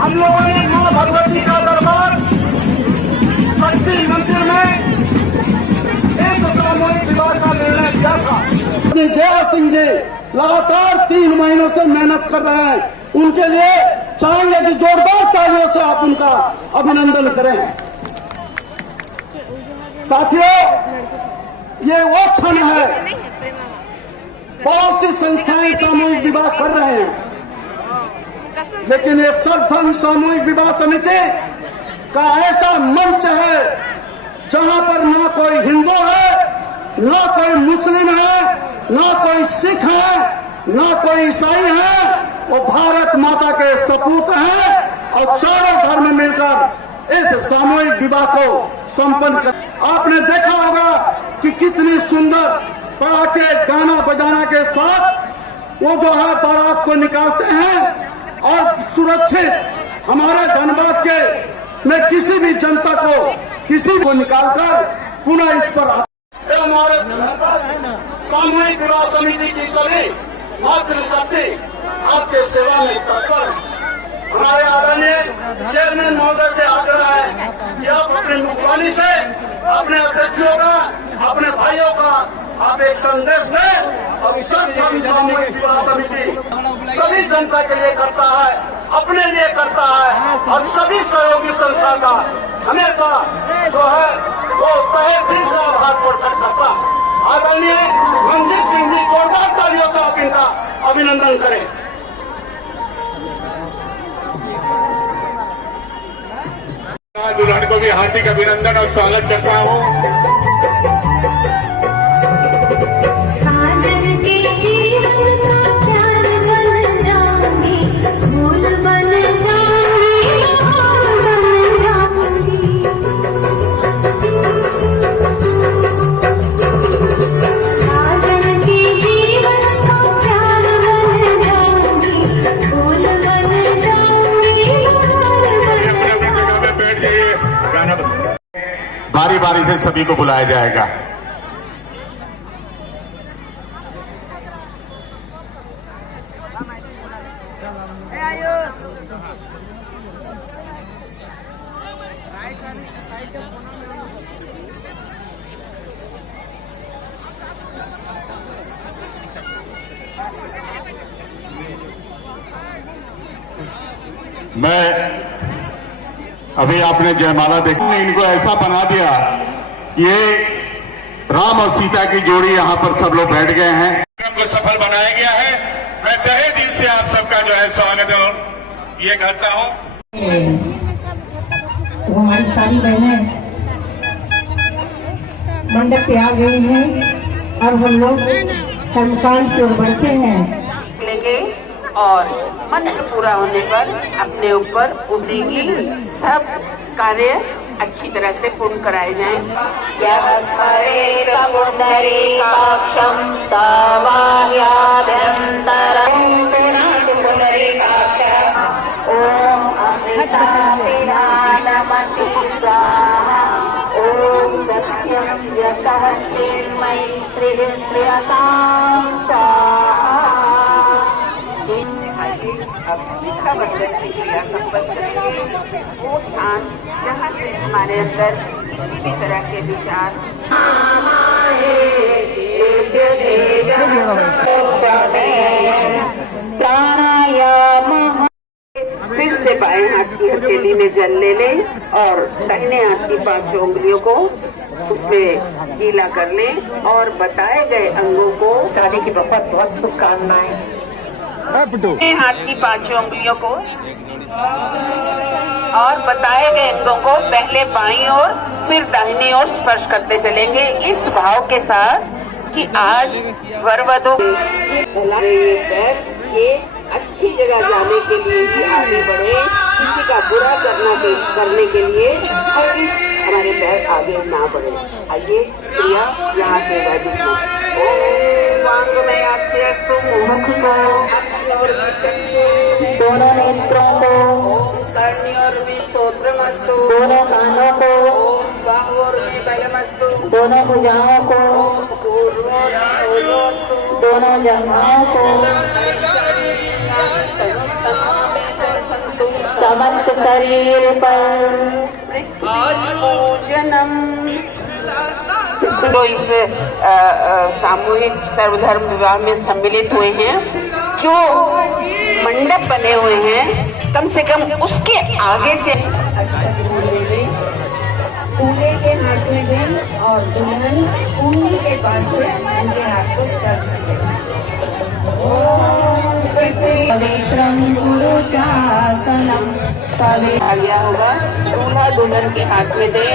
हम लोगों ने मां भगवती का दरबार शक्ति मंदिर में एक सामूहिक विवाह का निर्णय किया था। जय सिंह जी लगातार 3 महीनों से मेहनत कर रहे हैं। उनके लिए चाहेंगे कि जोरदार तालियों से आप उनका अभिनंदन करें। साथियों, ये वो क्षण है, बहुत सी संस्थाएं सामूहिक विवाह कर रहे हैं, लेकिन ये सर्वधर्म सामूहिक विवाह समिति का ऐसा मंच है जहां पर ना कोई हिंदू है, ना कोई मुस्लिम है, ना कोई सिख है, ना कोई ईसाई है। वो भारत माता के सपूत हैं और चारों धर्म मिलकर इस सामूहिक विवाह को संपन्न कर। आपने देखा होगा कि कितनी सुंदर पटाखे गाना बजाना के साथ वो जो है बारात को निकालते हैं और सुरक्षित हमारे धनबाद के में किसी भी जनता को किसी को निकालकर पुनः इस पर हमारे सामूहिक विवाह समिति की सभी मातृशक्ति आपके सेवा में तत्पर है। हमारे आदरणीय चेयरमैन महोदय से आग्रह है कि आप अपने मुखवाणी से अपने अध्यक्षों का, अपने भाइयों का आप एक संदेश दें और सर्वधर्म सामूहिक विवाह समिति सभी जनता के लिए करता है, अपने लिए करता है और सभी सहयोगी संस्था का हमेशा जो है वो तहे दिल से आभार प्रकट करता है। आदरणीय मंजीत सिंह जी, जोरदार तालियों से आप इनका अभिनंदन करें। दुल्हन को भी हार्दिक अभिनंदन और स्वागत करता हूँ। बारी बारी से सभी को बुलाया जाएगा। मैं अभी आपने जयमाला देखी, इनको ऐसा बना दिया कि ये राम और सीता की जोड़ी यहाँ पर सब लोग बैठ गए हैं। कार्यक्रम को सफल बनाया गया है। मैं तहे दिल से आप सबका जो है स्वागत ये करता हूँ। तो हमारी सारी बहनें मंडप पे आ गई हैं और हम लोग कर्मकांड की ओर बढ़ते हैं। लेंगे और मंत्र पूरा होने पर अपने ऊपर उठेगी। सब कार्य अच्छी तरह से पूर्ण कराए जाएं। ओम सत्यम अब लिखा वचन की क्रिया संपन्न करेंगे। वो स्थान जहाँ से हमारे अंदर किसी भी तरह के विचार प्राणायाम। फिर से बाएं हाथ की हथेली में जल ले लें और दाहिने हाथ की 5 उंगलियों को उसमें गीला कर लें और बताए गए अंगों को शादी की बहुत बहुत शुभकामनाएं। हाथ की 5 उंगलियों को और बताए गए अंगों को पहले बाईं ओर फिर दाहिनी ओर स्पर्श करते चलेंगे, इस भाव के साथ कि आज वरवधु ये अच्छी जगह जाने के लिए ही आगे बढ़े। का बुरा करने के लिए हमारे पैर आगे ना बढ़े। आइए प्रिया यहाँ से वैदिक मुख को, दोनों नेत्रों को, कर्णी और श्रोत्रमस्तु, दोनों कानों को, बाहु और बलमस्तु, दोनों भुजाओं को, दोनों जंघाओं को, समस्त शरीर पर पूजनम। तो इस सामूहिक सर्वधर्म विवाह में सम्मिलित हुए हैं। जो मंडप बने हुए हैं कम से कम उसके आगे से दूल्हे के हाथ में दें और दुल्हन उंगली के पास से उनके हाथ को लिया होगा। दूल्हा दुल्हन के हाथ में दे,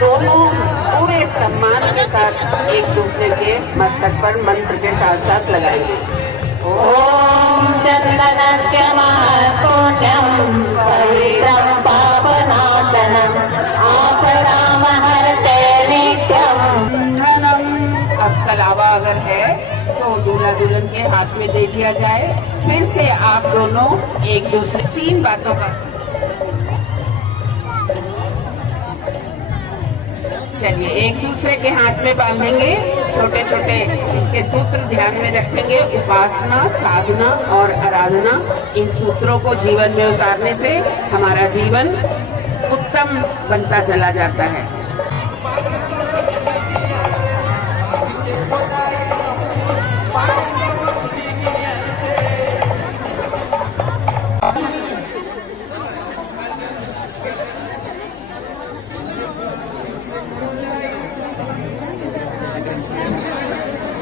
दोनों पूरे सम्मान के साथ एक दूसरे के मस्तक पर मंत्र के साथ साथ लगाएंगे। ओम चंदनस्य महत्कोट्यं पवित्रं पापनाशनम् आपदामहर्ते नित्यम्। अब कलावा अगर है तो दूल्हा दुल्हन के हाथ में दे दिया जाए। फिर से आप दोनों एक दूसरे 3 बातों का चलिए एक दूसरे के हाथ में बांधेंगे। छोटे छोटे इसके सूत्र ध्यान में रखेंगे। उपासना, साधना और आराधना, इन सूत्रों को जीवन में उतारने से हमारा जीवन उत्तम बनता चला जाता है।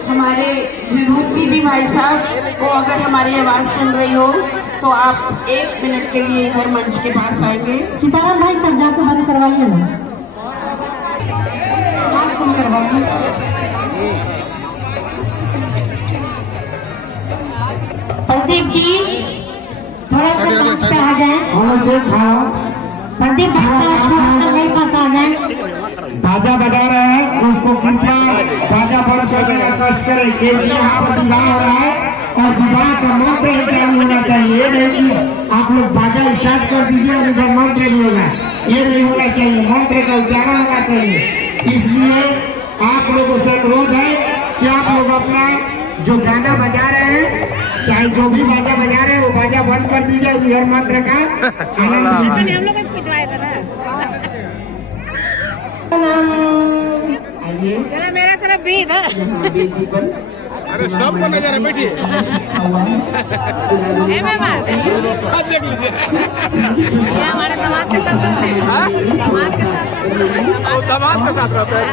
हमारे विभूति जी भाई साहब को अगर हमारी आवाज सुन रही हो तो आप 1 मिनट के लिए इधर मंच के पास आएंगे। सीताराम भाई सब जाकर बंद करवाइए ना, करवाइए। प्रदीप जी थोड़ा सा पास पे आ जाए। प्रदीप भाई पास आ जाए। बाजा बजा रहे हैं, उसको कृपया बाजा बंद करने का कष्ट करें, क्योंकि यहाँ पर विवाह हो रहा है और विवाह का मंत्र ही चालू होना चाहिए। ये नहीं कि आप लोग बाजा स्टार्ट कर दीजिए और इधर मंत्र नहीं होगा, ये नहीं होना चाहिए। मंत्र का उच्चारण होना चाहिए। इसलिए आप लोगों से अनुरोध है कि आप लोग अपना जो गाना बजा रहे हैं, चाहे जो भी बाजा बजा रहे हैं, वो बाजा बंद कर दीजिए और इधर मंत्र का आनंद लीजिए। मेरा तरफ भी था। अरे सबको नजर है, बैठिए। देख लीजिए हमारे दामाद के साथ रहते हैं। दामाद के साथ रहते हैं।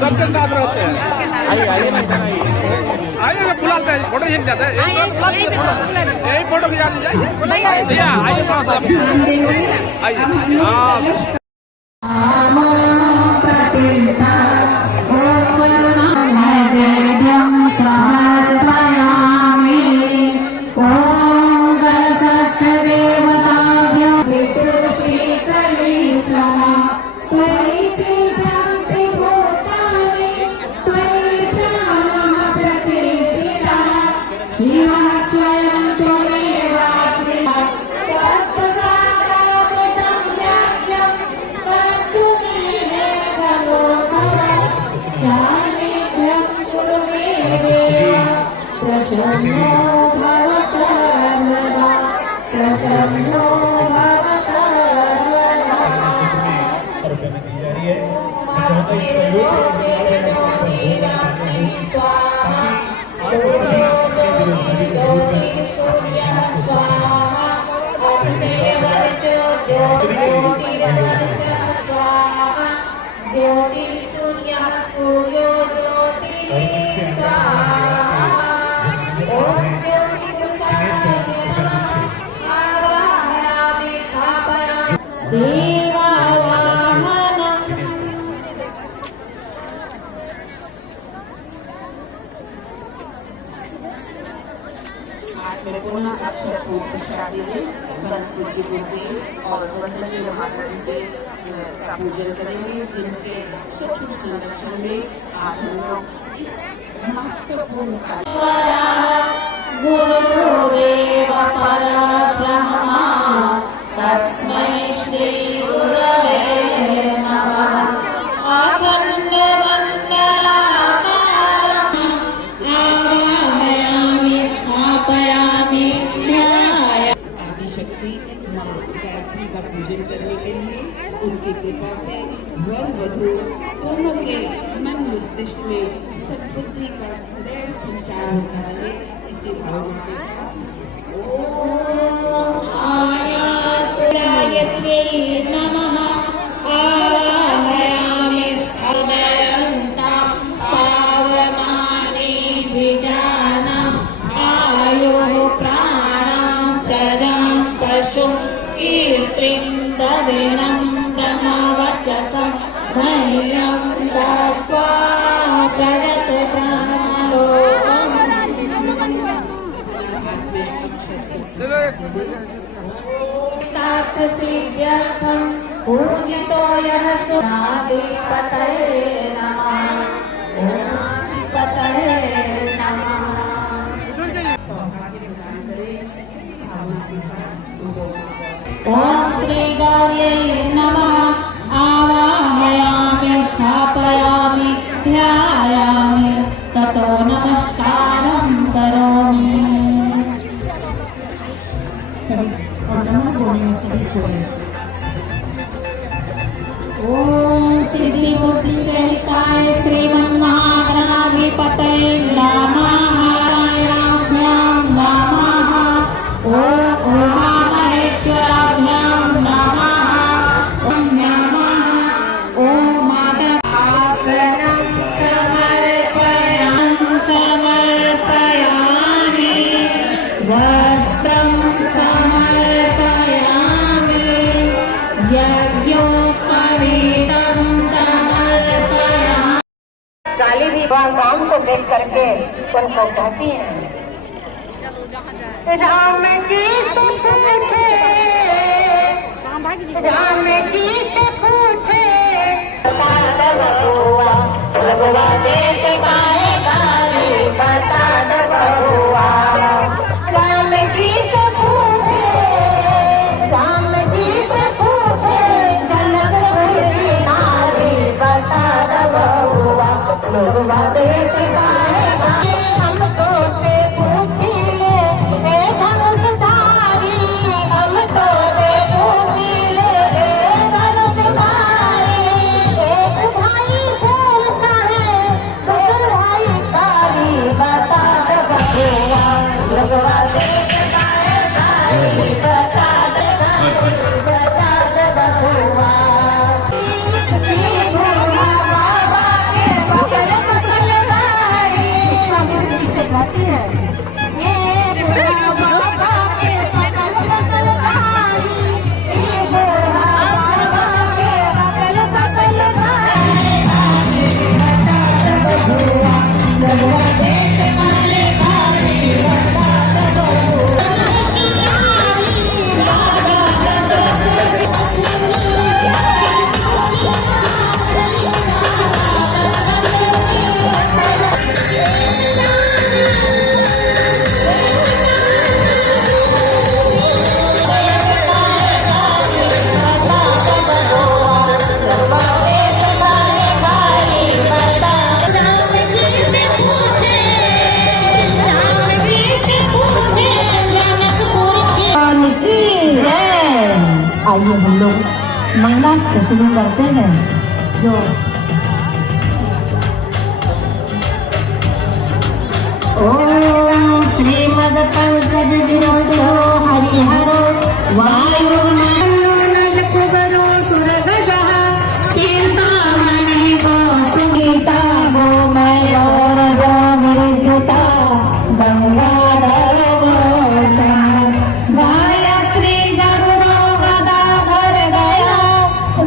सबके साथ रहते हैं। आइए ना, बुलाते हैं, फोटो खींच जाते हैं। यही फोटो खिंचा दीजिए। आइए थोड़ा सा आइए। में पुनः अक्षर पूर्ण देंगे, परम पूज्य गुरुदेव और वंदनीय माता जी के का पूजन करेंगे, जिनके सुख संरक्षण में आप लोग इस महत्वपूर्ण गुरुदेव परब्रह्म तस्मै श्री गुरवे नमः। अखंड मंडलाकारं आवाहयामि स्थापयामि ध्यायामि। आदिशक्ति मां गायत्री का पूजन करने के लिए उनकी कृपा से वर वधु दोनों के मन मस्तिष्क में सद्बुद्धि का सदैव संचार होता है। इसी भावना के साथ गायत्री नमः। आवाहयामि स्थापयन्तं पावमानि बीजानाम् आयुः प्राणां प्रदां पशुं कीर्तिं ददिनं ब्रह्मवचसं मह्यं दत्त्वा प्रयतु ब्रह्मलोकम्। सिद्ध्यर्थं पूजितो यः सुनाधिपतये नमः। पतये नमः। ॐ श्री गौर्यै नमः। आवाहयामि स्थापयामि ध्यायामि ततो नमस्कारं करोमि। ओम सिद्धि बुद्धि सहिताय श्रीमन्महागणाधिपतये नमः। नमः। ओम उमामहेश्वराभ्यां नमः। ओम नमः। ओम माधवासनं समर्पयामि। वस्त्रं समर्पयामि। यज्ञोपवीतं समर्पयामि। काली भी राम को देख करके उनको कहती है, राम जी से पूछे, राम जी से पूछे भगवा देश पाएगा बता दो बहुआ। राम जी से पूछे, राम जी से पूछे जनकपुर की नारी बता दो बहुआ। भगवा देश पाएगा हमको से पूछी ले हे धनुषधारी, हमको से पूछी ले हे धनुषधारी। एक भाई बोलता है दूसरा भाई कारी बता दो बहुआ। भगवा देश पाएगा बता दो बता दो बहुआ। आइए हम लोग महिला से शुरू करते हैं। जो ओम श्रीमद पंकज विरोधो हरिहरो वायुमंडल कुबरो सुरगजः चिंतामणि गौस्तुगीता गोमयो रजो विरिषुता गंगाधर गोचन गायत्री गरुड़ो गदाधर गया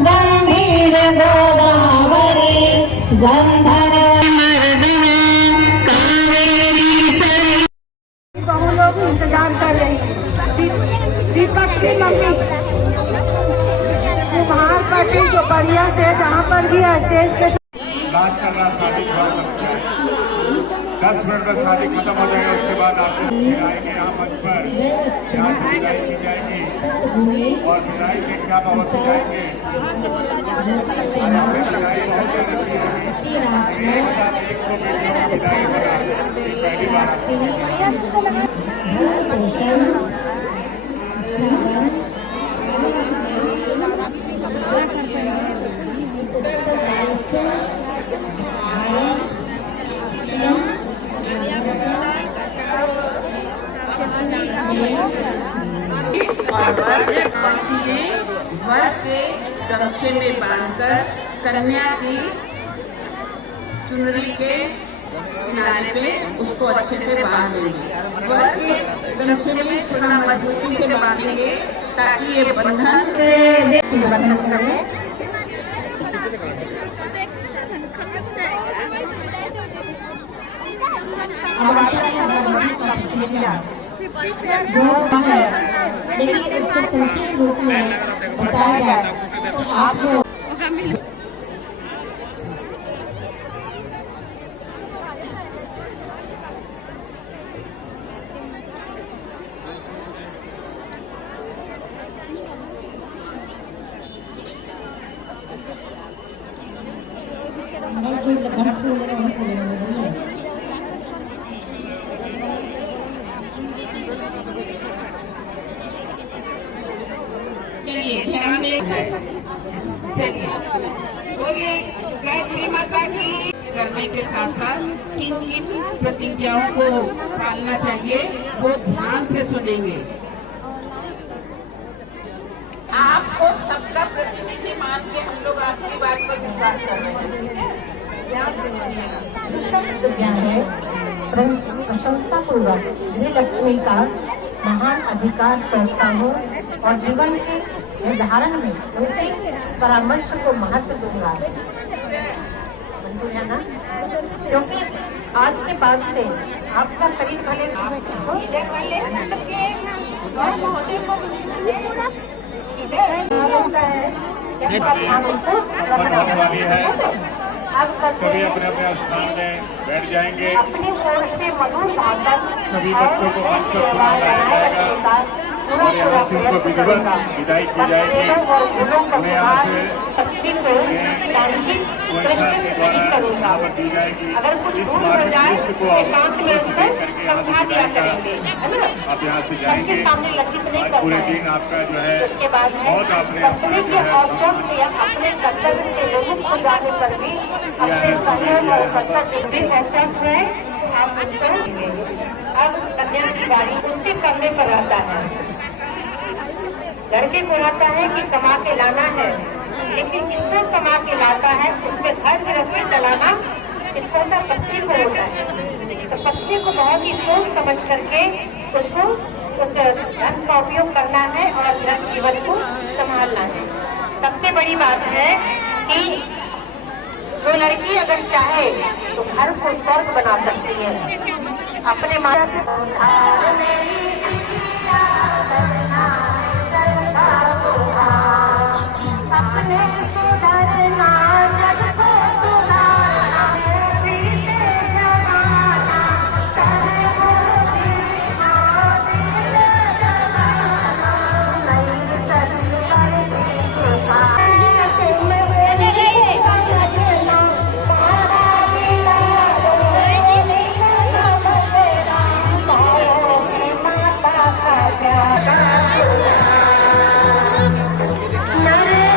गंभीर गोदावरी गंधर मर्दना कावेरी सरी। लोग इंतजार कर रहे हैं। विपक्षी मम्मी कुम्हार पार्टी जो बढ़िया से जहाँ पर भी स्टेज पे बात कर रहा शादी 10 मिनट में शादी खत्म हो जाएगा। उसके बाद आप फिर आएंगे यहाँ मंच पर, यहाँ से विदाई की जाएगी और विदाई के क्या बाबत से जाएंगे। पहली बार पंछी ने वर के गमछे में बांधकर कन्या की चुनरी के किनारे पे उसको अच्छे से बांध देंगे। वर के गमछे में थोड़ा मजबूती से बांधेंगे ताकि ये बंधन लेकिन इसको संक्षिप्त रूप में बताया जाए तो आपको चलिए ध्यान दें। चलिए बोलिए गायत्री माता की। करने के साथ साथ किन किन प्रतिज्ञाओं को पालना चाहिए वो ध्यान से सुनेंगे। आपको सबका प्रतिनिधि मान के हम लोग आपकी बात पर विश्वास कर रहे हैं। ध्यान से सुनिएगा। प्रशंसा पूर्वक लक्ष्मी का महान अधिकार सोचता हूँ और जीवन के निर्धारण में उनके परामर्श को महत्व दूंगा। है ना? क्योंकि आज के बाद से आपका शरीर भले सभी अपने अपने स्थान में बैठ जाएंगे। अपने स्वर से मधुर भाषा सभी बच्चों को मंच पर बुलाया जाएगा और यहाँ से उनको विधिवत विदाई की जाएगी। उन्हें यहाँ से के द्वारा यहाँ पर दी जाएगी। इस मार्ग दृश्य को आप देख करके यहाँ से विदाई का आप यहाँ से जाएंगे और पूरे दिन आपका जो है बहुत आपने अपने जो है अपने कर्तव्य से लोगों को जाने पर भी अपने समय और कर्तव्य ऐसा है। आप अब कन्या की बारी उसके कंधे पर आता है। लड़के को आता है कि कमा के लाना है, लेकिन जितना कमा के लाता है उसमें घर गृहस्थी चलाना इसको पत्नी को होता है। तो पत्नी को बहुत ही सोच समझ करके उसको उस धन का उपयोग करना है और धन जीवन को संभालना है। सबसे बड़ी बात है कि जो लड़की अगर चाहे तो घर को स्वर्ग बना सकती है। अपने माता अपने सुधरना जग को सुधारना बीते जमाना सबको जीना दिल जगाना नई सरवर के से मेरे समझना मारा मिला रोने समझना माता का प्यार Nare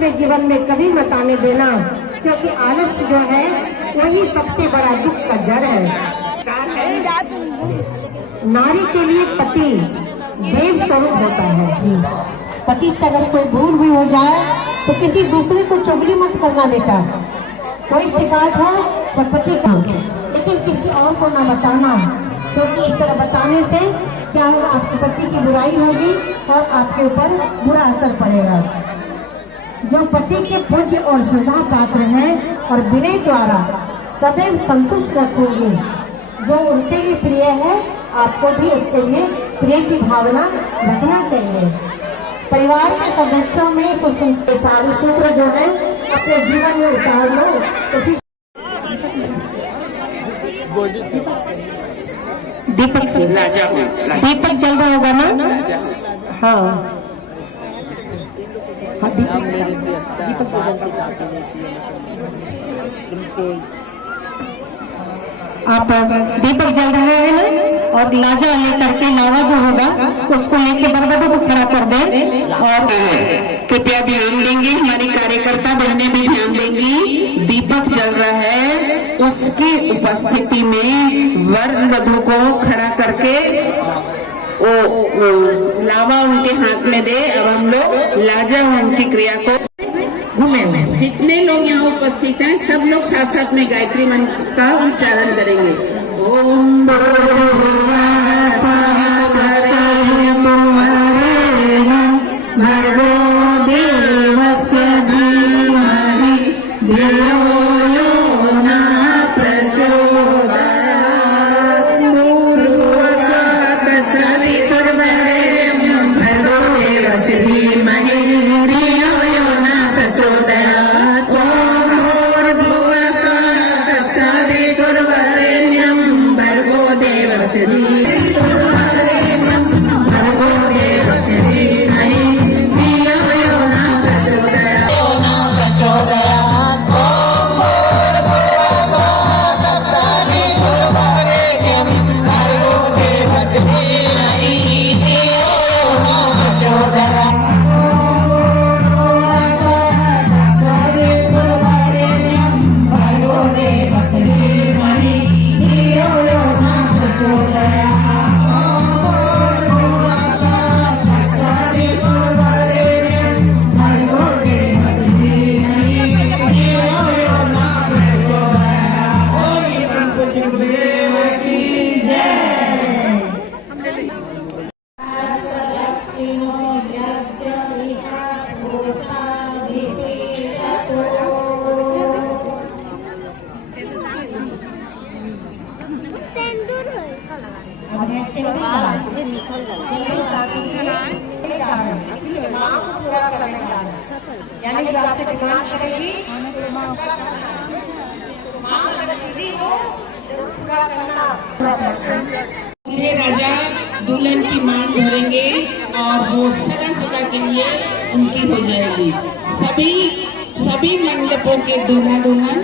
अपने जीवन में कभी मत आने देना, क्योंकि आलस जो है वही सबसे बड़ा दुख का जड़ है। नारी के लिए पति देव स्वरूप होता है। पति से अगर कोई भूल भी हो जाए तो किसी दूसरे को चुगली मत करना बेटा। कोई शिकायत हो तो पति का, लेकिन किसी और को ना बताना, क्योंकि इस तरह बताने से क्या होगा, आपके पति की बुराई होगी और आपके ऊपर बुरा असर पड़ेगा। जो पति के पूज्य और श्रद्धा पात्र हैं और विनय द्वारा सदैव संतुष्ट रखोगे, जो उनके लिए प्रिय है आपको भी उसके लिए प्रिय की भावना रखना चाहिए। परिवार के सदस्यों में कुछ सारे सूत्र जो है अपने जीवन में उतार लो तो फिर दीपक से दीपक जल रहा होगा ना। हाँ आप दीपक जल रहा है ना, और लाजा लेकर के लावा जो होगा उसको लेके बरबडों को खड़ा कर दे। और कृपया ध्यान देंगे, हमारी कार्यकर्ता बहनें भी ध्यान देंगी। दीपक जल रहा है, उसकी उपस्थिति में वर वधु को खड़ा करके वो लावा उनके हाथ में दे। अब हम लोग लाजा उनकी क्रिया को घूमे। जितने लोग यहाँ उपस्थित हैं सब लोग साथ साथ में गायत्री मंत्र का उच्चारण करेंगे। ओम यानी आपसे डिमांड करेगी राजा दुल्हन की मांग भरेंगे और वो सदा सदा के लिए उनकी हो जाएगी। सभी मंडपों के दूल्हा दुल्हन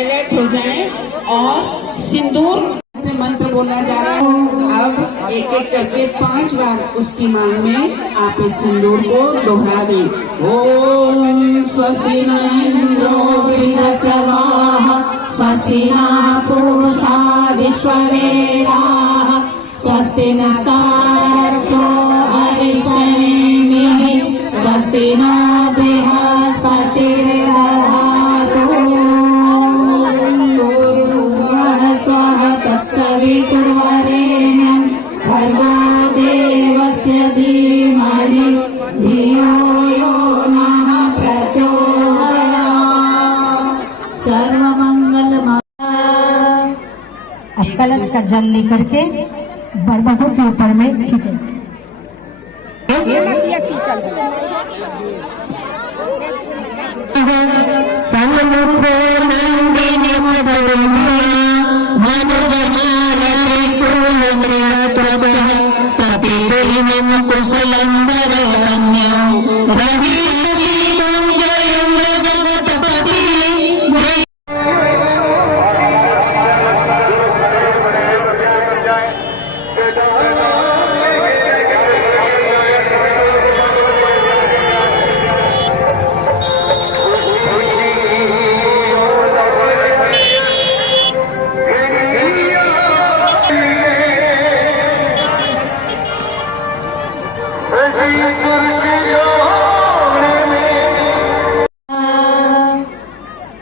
अलर्ट हो जाएं और सिंदूर से मंत्र बोला जा रहा है। अब एक एक करके 5 बार उसकी मांग में आप इस सिंदूर को दोहरा दें। ओम स्वस्ति न इंद्रो वृद्धस्वाः स्वस्ति न पूषा विश्ववेदाः स्वस्ति नस्तारक्षो अरिष्टनेमिः स्वस्ति न बृहस्पतिर्दधातु तत्सवितुर्वरेण्यं भर्गो देवस्य धीमहि धियो यो नः प्रचोदयात्। सर्वमंगल। अब कलश का जल लेकर के बरबधू के ऊपर में छीटे।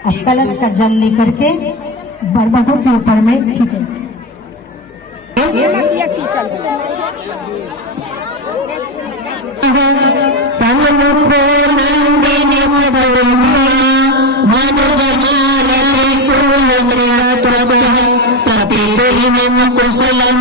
अब कलश का जल लेकर के बरबधू के ऊपर में छीटे। कुशलम